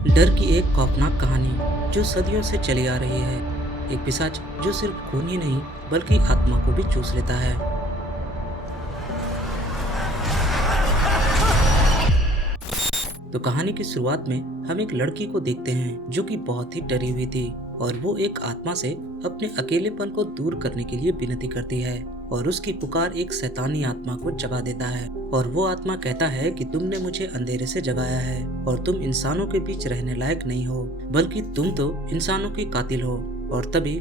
डर की एक खौफनाक कहानी जो सदियों से चली आ रही है। एक पिशाच जो सिर्फ खून ही नहीं बल्कि आत्मा को भी चूस लेता है। तो कहानी की शुरुआत में हम एक लड़की को देखते हैं जो कि बहुत ही डरी हुई थी और वो एक आत्मा से अपने अकेलेपन को दूर करने के लिए विनती करती है और उसकी पुकार एक शैतानी आत्मा को जगा देता है। और वो आत्मा कहता है कि तुमने मुझे अंधेरे से जगाया है और तुम इंसानों के बीच रहने लायक नहीं हो, बल्कि तुम तो इंसानों की कातिल हो। और तभी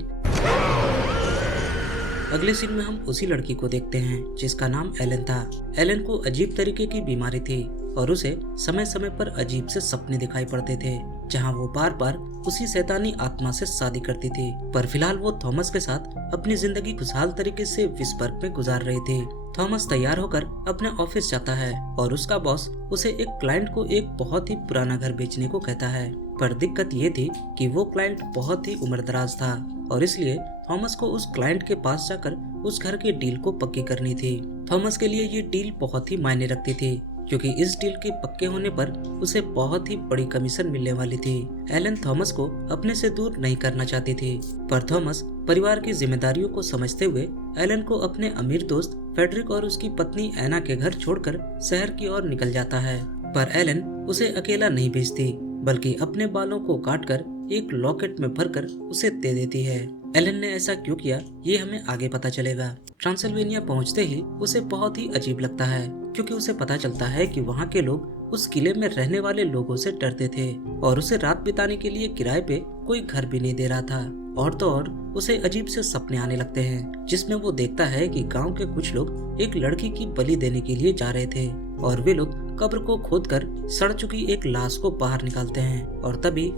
अगले सीन में हम उसी लड़की को देखते हैं जिसका नाम एलन था। एलन को अजीब तरीके की बीमारी थी और उसे समय समय पर अजीब से सपने दिखाई पड़ते थे जहां वो बार बार उसी शैतानी आत्मा से शादी करती थी। पर फिलहाल वो थॉमस के साथ अपनी जिंदगी खुशहाल तरीके से विस्बर्ग में गुजार रही थी। थॉमस तैयार होकर अपने ऑफिस जाता है और उसका बॉस उसे एक क्लाइंट को एक बहुत ही पुराना घर बेचने को कहता है। पर दिक्कत ये थी कि वो क्लाइंट बहुत ही उम्रदराज था और इसलिए थॉमस को उस क्लाइंट के पास जाकर उस घर के डील को पक्की करनी थी। थॉमस के लिए ये डील बहुत ही मायने रखती थी क्योंकि इस डील के पक्के होने पर उसे बहुत ही बड़ी कमीशन मिलने वाली थी। एलन थॉमस को अपने से दूर नहीं करना चाहती थी, पर थॉमस परिवार की जिम्मेदारियों को समझते हुए एलन को अपने अमीर दोस्त फेडरिक और उसकी पत्नी एना के घर छोड़कर शहर की ओर निकल जाता है। पर एलन उसे अकेला नहीं भेजती बल्कि अपने बालों को काटकर एक लॉकेट में भरकर उसे दे देती है। एलन ने ऐसा क्यों किया ये हमें आगे पता चलेगा। ट्रांसिल्वेनिया पहुंचते ही उसे बहुत ही अजीब लगता है क्योंकि उसे पता चलता है कि वहां के लोग उस किले में रहने वाले लोगों से डरते थे और उसे रात बिताने के लिए किराए पे कोई घर भी नहीं दे रहा था। और तो और उसे अजीब से सपने आने लगते हैं जिसमें वो देखता है कि गांव के कुछ लोग एक लड़की की बलि देने के लिए जा रहे थे और वे लोग कब्र को खोदकर सड़ चुकी एक लाश को बाहर निकालते हैं। और तभी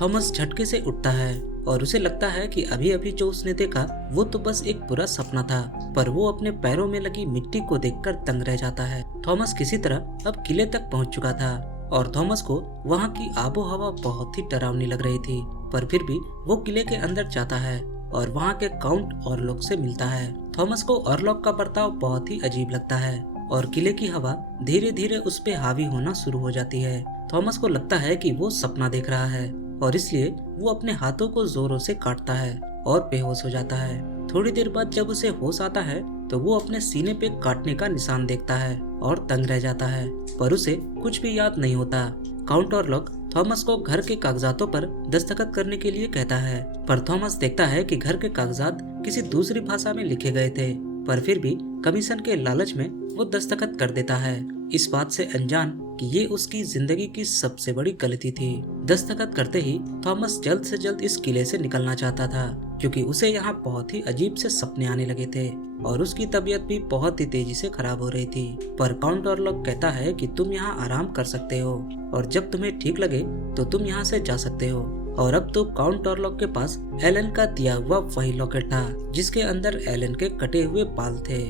थॉमस झटके से उठता है और उसे लगता है कि अभी अभी जो उसने देखा वो तो बस एक बुरा सपना था। पर वो अपने पैरों में लगी मिट्टी को देखकर दंग रह जाता है। थॉमस किसी तरह अब किले तक पहुंच चुका था और थॉमस को वहां की आबो हवा बहुत ही डरावनी लग रही थी। पर फिर भी वो किले के अंदर जाता है और वहां के काउंट ऑरलॉक से मिलता है। थॉमस को ऑरलॉक का बर्ताव बहुत ही अजीब लगता है और किले की हवा धीरे धीरे उस पे हावी होना शुरू हो जाती है। थॉमस को लगता है कि वो सपना देख रहा है और इसलिए वो अपने हाथों को जोरों से काटता है और बेहोश हो जाता है। थोड़ी देर बाद जब उसे होश आता है तो वो अपने सीने पे काटने का निशान देखता है और दंग रह जाता है, पर उसे कुछ भी याद नहीं होता। काउंट ऑरलॉक थॉमस को घर के कागजातों पर दस्तखत करने के लिए कहता है, पर थॉमस देखता है कि घर के कागजात किसी दूसरी भाषा में लिखे गए थे, पर फिर भी कमीशन के लालच में वो दस्तखत कर देता है, इस बात से अनजान कि ये उसकी जिंदगी की सबसे बड़ी गलती थी। दस्तखत करते ही थॉमस जल्द से जल्द इस किले से निकलना चाहता था क्योंकि उसे यहाँ बहुत ही अजीब से सपने आने लगे थे और उसकी तबीयत भी बहुत ही तेजी से खराब हो रही थी। पर काउंट ऑरलॉक कहता है कि तुम यहाँ आराम कर सकते हो और जब तुम्हें ठीक लगे तो तुम यहाँ से जा सकते हो। और अब तो काउंट ऑरलॉक के पास एलन का दिया हुआ वही लॉकेट था जिसके अंदर एलन के कटे हुए बाल थे।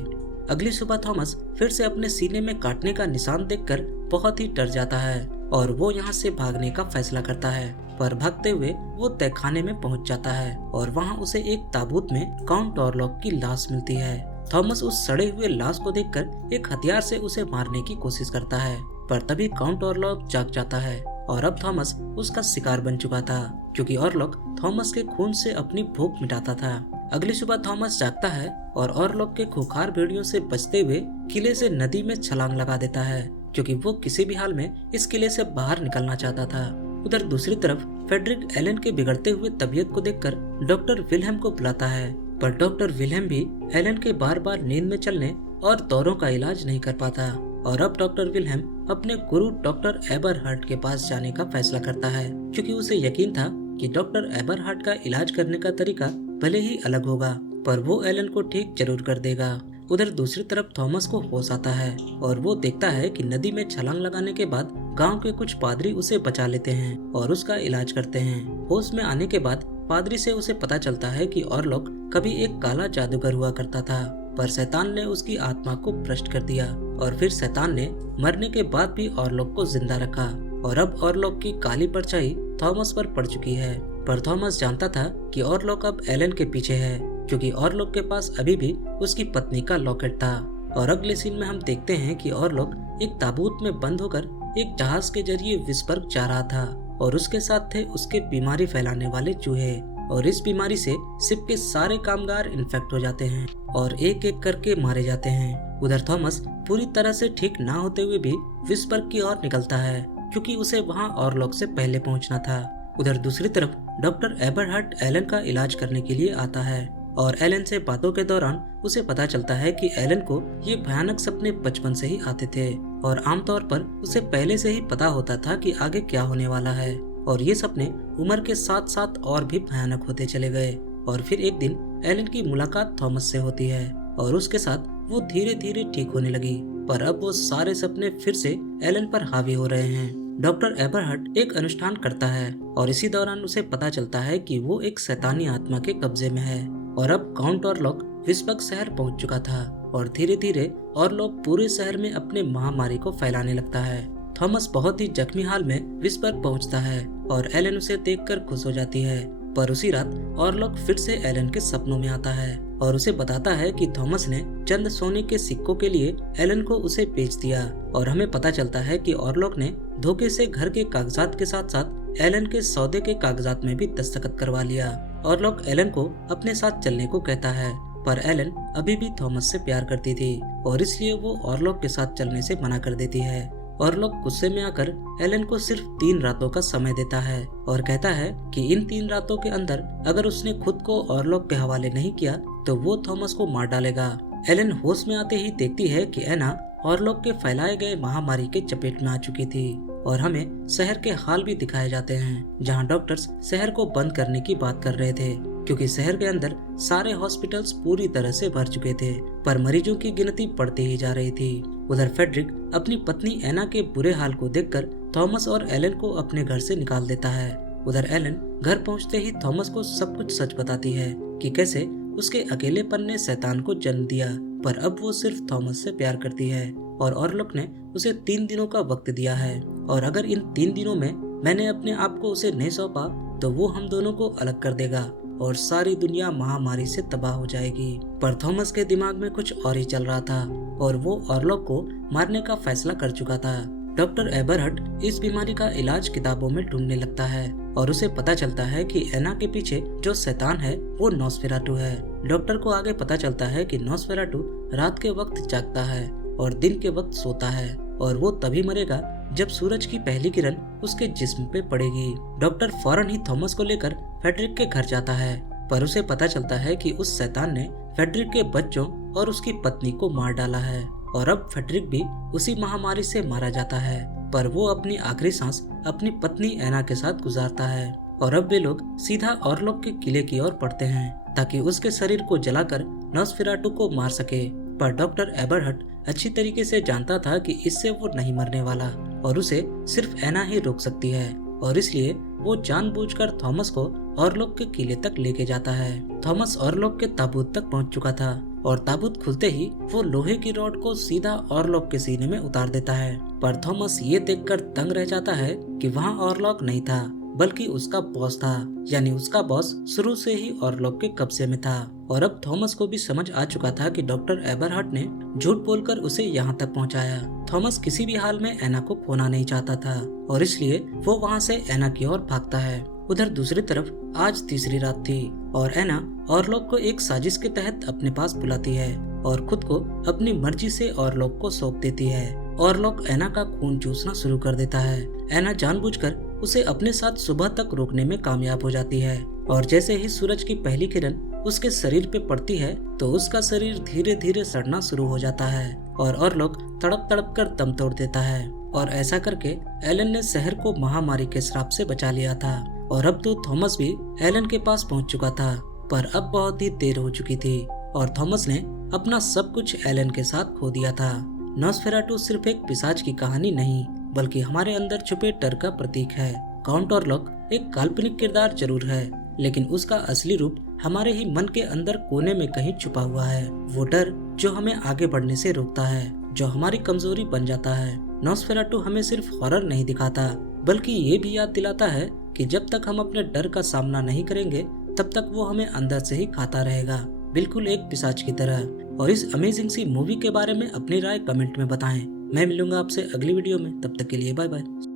अगली सुबह थॉमस फिर से अपने सीने में काटने का निशान देखकर बहुत ही डर जाता है और वो यहाँ से भागने का फैसला करता है। पर भागते हुए वो तहखाने में पहुँच जाता है और वहाँ उसे एक ताबूत में काउंट ऑरलॉक की लाश मिलती है। थॉमस उस सड़े हुए लाश को देखकर एक हथियार से उसे मारने की कोशिश करता है, पर तभी काउंट ऑरलॉक जाग जाता है और अब थॉमस उसका शिकार बन चुका था क्योंकि ऑरलॉक थॉमस के खून से अपनी भूख मिटाता था। अगली सुबह थॉमस जागता है और ऑरलॉक के खूंखार भेड़ियों से बचते हुए किले से नदी में छलांग लगा देता है क्योंकि वो किसी भी हाल में इस किले से बाहर निकलना चाहता था। उधर दूसरी तरफ फेडरिक एलन के बिगड़ते हुए तबीयत को देखकर डॉक्टर विलहेम को बुलाता है, पर डॉक्टर विलहेम भी एलन के बार बार नींद में चलने और दौरों का इलाज नहीं कर पाता। और अब डॉक्टर विलहेम अपने गुरु डॉक्टर एबरहार्ट के पास जाने का फैसला करता है क्योंकि उसे यकीन था कि डॉक्टर एबरहार्ट का इलाज करने का तरीका भले ही अलग होगा पर वो एलन को ठीक जरूर कर देगा। उधर दूसरी तरफ थॉमस को होश आता है और वो देखता है कि नदी में छलांग लगाने के बाद गांव के कुछ पादरी उसे बचा लेते हैं और उसका इलाज करते हैं। होश में आने के बाद पादरी से उसे पता चलता है कि ऑरलॉक कभी एक काला जादूगर हुआ करता था, पर शैतान ने उसकी आत्मा को भ्रष्ट कर दिया और फिर शैतान ने मरने के बाद भी ऑरलॉक को जिंदा रखा और अब ऑरलॉक की काली परछाई थॉमस पर पड़ चुकी है। पर थॉमस जानता था कि ऑरलॉक अब एलन के पीछे है क्योंकि ऑरलॉक के पास अभी भी उसकी पत्नी का लॉकेट था। और अगले सीन में हम देखते हैं कि ऑरलॉक एक ताबूत में बंद होकर एक जहाज के जरिए विस्बर्ग जा रहा था और उसके साथ थे उसके बीमारी फैलाने वाले चूहे। और इस बीमारी से शिप के सारे कामगार इन्फेक्ट हो जाते हैं और एक एक करके मारे जाते हैं। उधर थॉमस पूरी तरह से ठीक ना होते हुए भी विस्बर्ग की ओर निकलता है क्योंकि उसे वहां ऑरलॉक से पहले पहुंचना था। उधर दूसरी तरफ डॉक्टर एबरहर्ट एलन का इलाज करने के लिए आता है और एलन से बातों के दौरान उसे पता चलता है कि एलन को ये भयानक सपने बचपन से ही आते थे और आमतौर पर उसे पहले से ही पता होता था कि आगे क्या होने वाला है। और ये सपने उम्र के साथ साथ और भी भयानक होते चले गए। और फिर एक दिन एलन की मुलाकात थॉमस से होती है और उसके साथ वो धीरे धीरे ठीक होने लगी, पर अब वो सारे सपने फिर से एलन पर हावी हो रहे हैं। डॉक्टर एबरहर्ट एक अनुष्ठान करता है और इसी दौरान उसे पता चलता है कि वो एक शैतानी आत्मा के कब्जे में है। और अब काउंट ऑरलॉक विस्बर्ग शहर पहुंच चुका था और धीरे धीरे ऑरलॉक पूरे शहर में अपने महामारी को फैलाने लगता है। थॉमस बहुत ही जख्मी हाल में विस्बर्ग पहुंचता है और एलन उसे देखकर खुश हो जाती है। पर उसी रात ऑरलॉक फिर से एलन के सपनों में आता है और उसे बताता है कि थॉमस ने चंद सोने के सिक्कों के लिए एलन को उसे बेच दिया। और हमें पता चलता है कि ऑरलॉक ने धोखे से घर के कागजात के साथ साथ एलन के सौदे के कागजात में भी दस्तखत करवा लिया। ऑरलॉक एलन को अपने साथ चलने को कहता है, पर एलन अभी भी थॉमस से प्यार करती थी और इसलिए वो ऑरलॉक के साथ चलने से मना कर देती है। ऑरलॉक गुस्से में आकर एलन को सिर्फ 3 रातों का समय देता है और कहता है कि इन 3 रातों के अंदर अगर उसने खुद को ऑरलॉक के हवाले नहीं किया तो वो थॉमस को मार डालेगा। एलन होश में आते ही देखती है कि एना ऑरलॉक के फैलाए गए महामारी के चपेट में आ चुकी थी और हमें शहर के हाल भी दिखाए जाते हैं जहां डॉक्टर्स शहर को बंद करने की बात कर रहे थे क्योंकि शहर के अंदर सारे हॉस्पिटल्स पूरी तरह से भर चुके थे, पर मरीजों की गिनती बढ़ती ही जा रही थी। उधर फेडरिक अपनी पत्नी एना के बुरे हाल को देखकर थॉमस और एलन को अपने घर से निकाल देता है। उधर एलन घर पहुंचते ही थॉमस को सब कुछ सच बताती है कि कैसे उसके अकेलेपन ने शैतान को जन्म दिया, पर अब वो सिर्फ थॉमस से प्यार करती है और ऑरलॉक ने उसे 3 दिनों का वक्त दिया है और अगर इन 3 दिनों में मैंने अपने आप को उसे नहीं सौंपा तो वो हम दोनों को अलग कर देगा और सारी दुनिया महामारी से तबाह हो जाएगी। पर थॉमस के दिमाग में कुछ और ही चल रहा था और वो ऑरलॉक को मारने का फैसला कर चुका था। डॉक्टर एबरहर्ट इस बीमारी का इलाज किताबों में ढूंढने लगता है और उसे पता चलता है कि एना के पीछे जो शैतान है वो नॉसफेराटू है। डॉक्टर को आगे पता चलता है कि नॉसफेराटू रात के वक्त जागता है और दिन के वक्त सोता है और वो तभी मरेगा जब सूरज की पहली किरण उसके जिस्म पे पड़ेगी। डॉक्टर फौरन ही थॉमस को लेकर फेडरिक के घर जाता है, पर उसे पता चलता है कि उस शैतान ने फेडरिक के बच्चों और उसकी पत्नी को मार डाला है और अब फेडरिक भी उसी महामारी से मारा जाता है। पर वो अपनी आखिरी सांस अपनी पत्नी एना के साथ गुजारता है और अब वे लोग सीधा ऑरलॉक के किले की ओर बढ़ते हैं ताकि उसके शरीर को जलाकर नॉसफेराटू को मार सके। पर डॉक्टर एबरहर्ट अच्छी तरीके से जानता था कि इससे वो नहीं मरने वाला और उसे सिर्फ एना ही रोक सकती है और इसलिए वो जानबूझकर थॉमस को ऑरलॉक के किले तक लेके जाता है। थॉमस ऑरलॉक के ताबूत तक पहुंच चुका था और ताबूत खुलते ही वो लोहे की रॉड को सीधा ऑरलॉक के सीने में उतार देता है, पर थॉमस ये देखकर दंग रह जाता है कि वहाँ ऑरलॉक नहीं था बल्कि उसका बॉस था, यानी उसका बॉस शुरू से ही ऑरलॉक के कब्जे में था। और अब थॉमस को भी समझ आ चुका था कि डॉक्टर एबरहर्ट ने झूठ बोलकर उसे यहाँ तक पहुँचाया। थॉमस किसी भी हाल में एना को खोना नहीं चाहता था और इसलिए वो वहाँ से एना की ओर भागता है। उधर दूसरी तरफ आज तीसरी रात थी और एना ऑरलॉक को एक साजिश के तहत अपने पास बुलाती है और खुद को अपनी मर्जी से ऑरलॉक को सौंप देती है। ऑरलॉक एना का खून चूसना शुरू कर देता है। एना जानबूझकर उसे अपने साथ सुबह तक रोकने में कामयाब हो जाती है और जैसे ही सूरज की पहली किरण उसके शरीर पे पड़ती है तो उसका शरीर धीरे धीरे सड़ना शुरू हो जाता है और ऑरलॉक तड़प तड़प कर दम तोड़ देता है। और ऐसा करके एलन ने शहर को महामारी के श्राप से बचा लिया था और अब तो थॉमस भी एलन के पास पहुंच चुका था, पर अब बहुत ही देर हो चुकी थी और थॉमस ने अपना सब कुछ एलन के साथ खो दिया था। नॉसफेराटू सिर्फ एक पिशाच की कहानी नहीं बल्कि हमारे अंदर छुपे डर का प्रतीक है। काउंट ऑरलॉक एक काल्पनिक किरदार जरूर है, लेकिन उसका असली रूप हमारे ही मन के अंदर कोने में कहीं छुपा हुआ है। वो डर जो हमें आगे बढ़ने से रोकता है, जो हमारी कमजोरी बन जाता है। नॉसफेराटू हमें सिर्फ हॉरर नहीं दिखाता बल्कि ये भी याद दिलाता है कि जब तक हम अपने डर का सामना नहीं करेंगे तब तक वो हमें अंदर से ही खाता रहेगा, बिल्कुल एक पिशाच की तरह। और इस अमेजिंग सी मूवी के बारे में अपनी राय कमेंट में बताएं। मैं मिलूंगा आपसे अगली वीडियो में, तब तक के लिए बाय बाय।